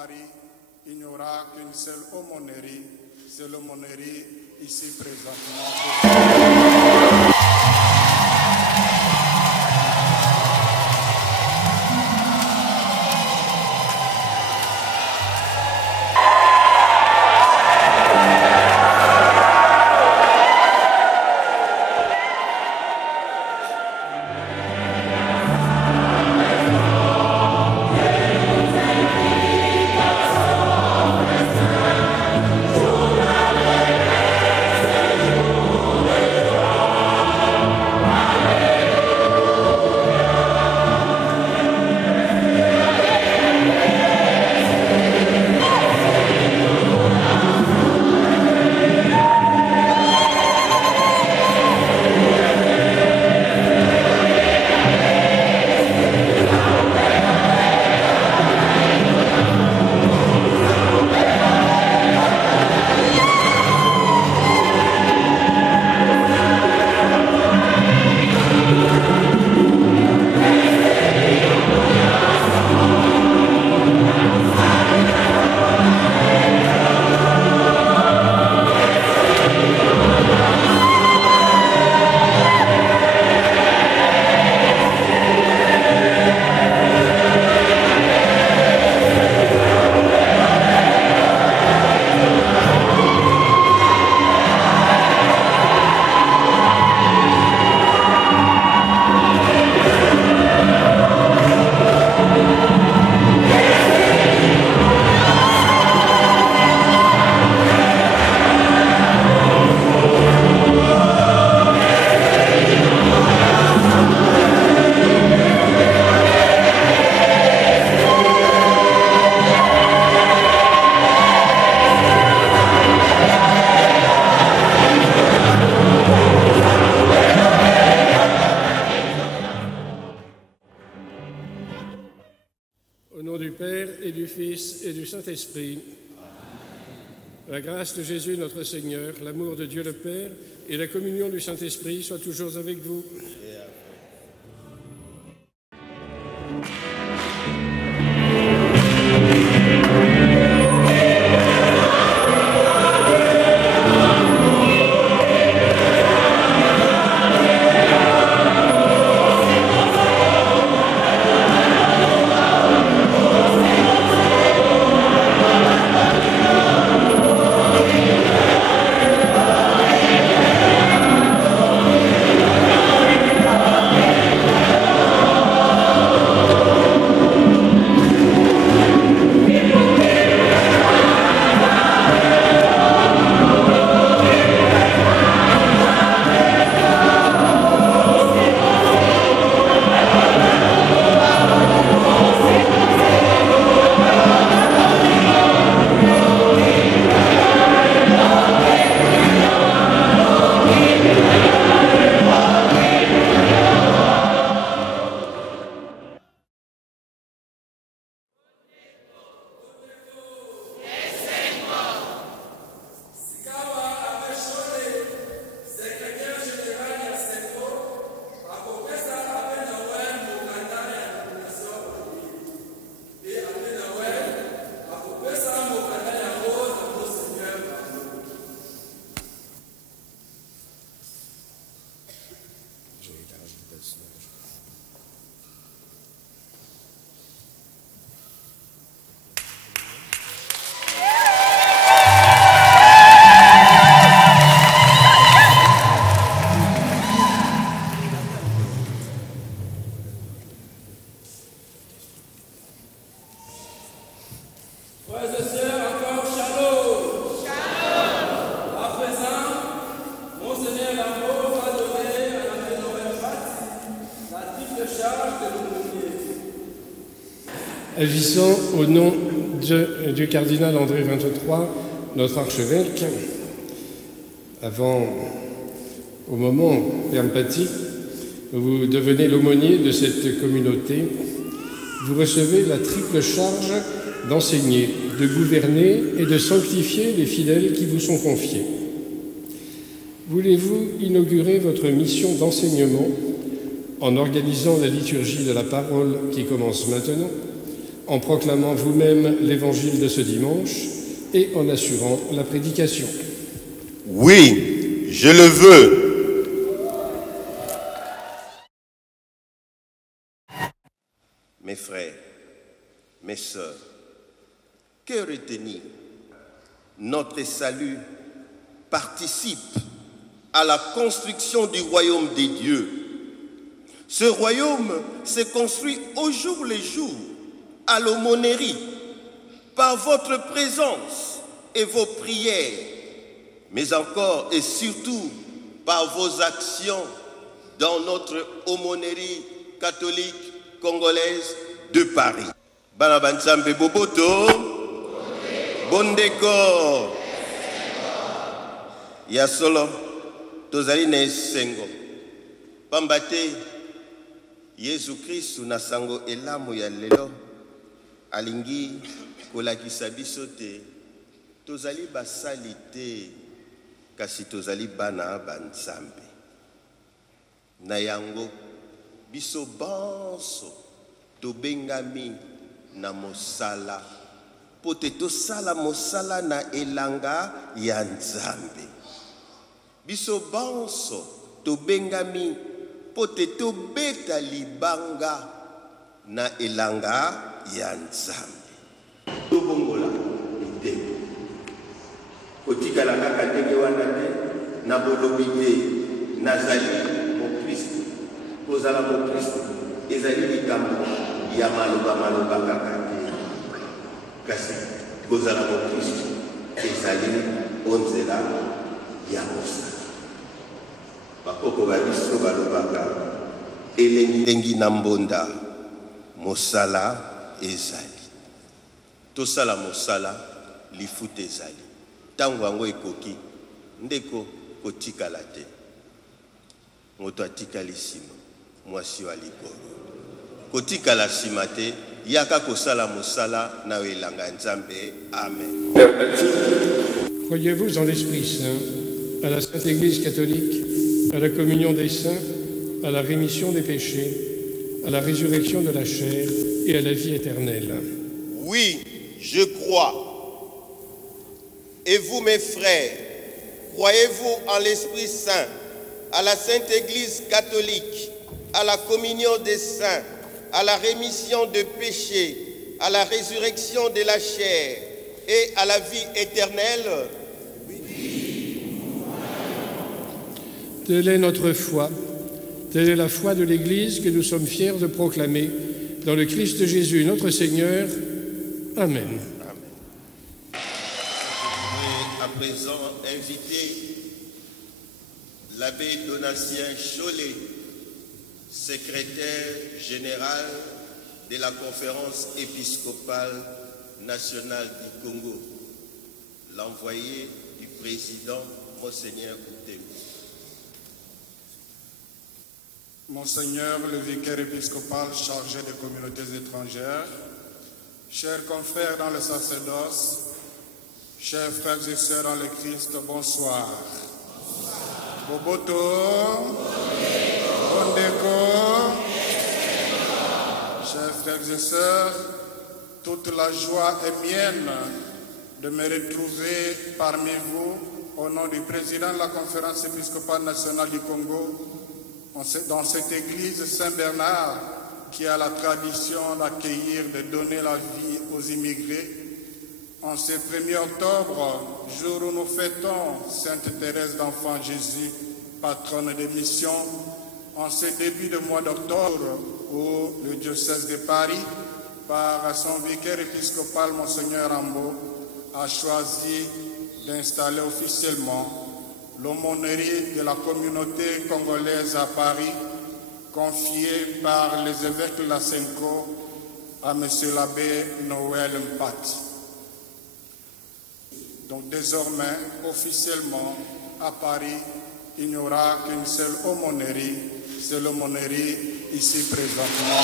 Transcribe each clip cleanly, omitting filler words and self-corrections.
Marie, il n'y aura qu'une seule aumônerie, c'est l'aumônerie ici présentement. Au nom du Père et du Fils et du Saint-Esprit, la grâce de Jésus notre Seigneur, l'amour de Dieu le Père et la communion du Saint-Esprit soient toujours avec vous. Agissant au nom du cardinal André XXIII, notre archevêque, au moment empathique où vous devenez l'aumônier de cette communauté, vous recevez la triple charge d'enseigner, de gouverner et de sanctifier les fidèles qui vous sont confiés. Voulez-vous inaugurer votre mission d'enseignement en organisant la liturgie de la parole qui commence maintenant, en proclamant vous-même l'évangile de ce dimanche et en assurant la prédication. Oui, je le veux. Mes frères, mes sœurs, que retenir? Notre salut participe à la construction du royaume des dieux. Ce royaume se construit au jour le jour, à l'aumônerie, par votre présence et vos prières, mais encore et surtout par vos actions dans notre aumônerie catholique congolaise de Paris. Banabanzambe Boboto, Bondeko, Yasolo, Tozali na esengo. Pambate, Yesu Kristu na sango elamu ya lelo, alingi kolakisa biso te, tozali basali te, kasi tozali bana banzambe. Na yango, biso banso, tobengami na mosala, pote tosala mosala na elanga ya Nzambe. Biso banso, tobengami, pote tobeta libanga na elanga ya Nzambe. Tobongola iteko. Kotika la kaka ndenge wana te, na bolobi te, nazali mo Kristo. Kozala mo Kristo, ezali likambo ya maloba kaka te. Kasi kozala mo Kristo, ezali onzela ya mosala. Bakoko babiso balobaka elengi na mbonda mosala ezali. Tosala mosala lifuta ezali. Tango yango ekoki ndeko kotikala te. Moto atikali nsima mwasi wa likolo. Kotikala nsima te yaka kosala mosala na elanga Nzambe. Amen. Croyez-vous en l'Esprit Saint, à la Sainte Église catholique, à la communion des saints, à la rémission des péchés, à la résurrection de la chair et à la vie éternelle? Oui, je crois. Et vous, mes frères, croyez-vous en l'Esprit Saint, à la Sainte Église catholique, à la communion des saints, à la rémission de péchés, à la résurrection de la chair et à la vie éternelle? Telle est notre foi, telle est la foi de l'Église que nous sommes fiers de proclamer dans le Christ Jésus, notre Seigneur. Amen. Je voudrais à présent inviter l'abbé Donatien Cholet, secrétaire général de la Conférence épiscopale nationale du Congo, l'envoyé du président Monseigneur Koutemi. Monseigneur le vicaire épiscopal chargé des communautés étrangères, chers confrères dans le sacerdoce, chers frères et sœurs dans le Christ, bonsoir. Boboto, Bondeko, chers frères et sœurs, toute la joie est mienne de me retrouver parmi vous au nom du président de la Conférence épiscopale nationale du Congo, dans cette église Saint-Bernard qui a la tradition d'accueillir, de donner la vie aux immigrés. En ce 1er octobre, jour où nous fêtons Sainte Thérèse d'Enfant Jésus, patronne des missions, en ce début de mois d'octobre où le diocèse de Paris, par son vicaire épiscopal Monseigneur Rambo, a choisi d'installer officiellement l'aumônerie de la communauté congolaise à Paris, confiée par les évêques Lasenko à M. l'abbé Noël Mpat. Donc désormais, officiellement, à Paris, il n'y aura qu'une seule aumônerie, c'est l'aumônerie ici présentement.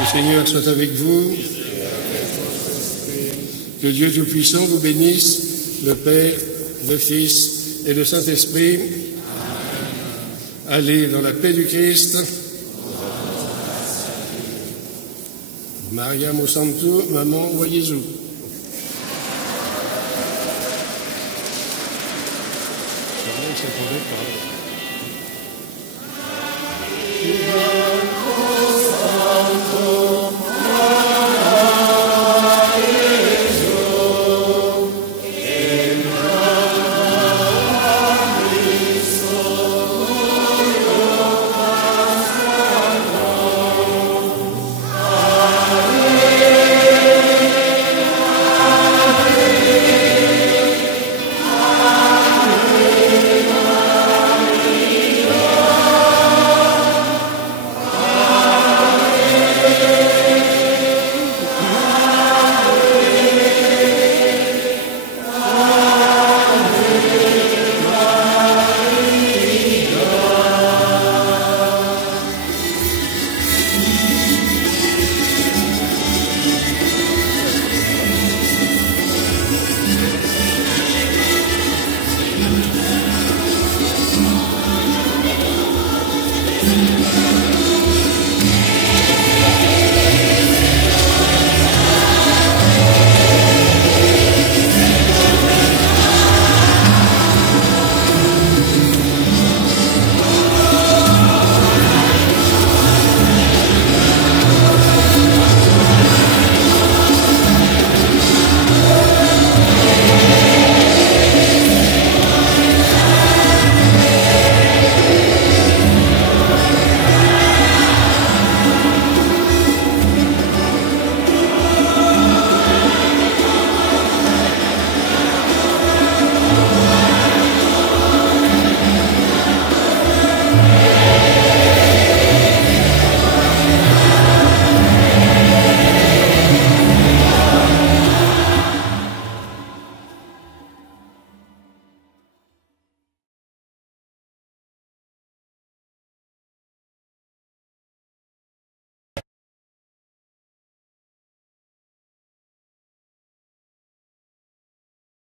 Le Seigneur soit avec vous. Que Dieu Tout-Puissant vous bénisse, le Père, le Fils et le Saint-Esprit. Allez dans la paix du Christ. Maria Santo, maman ou Jésus. C'est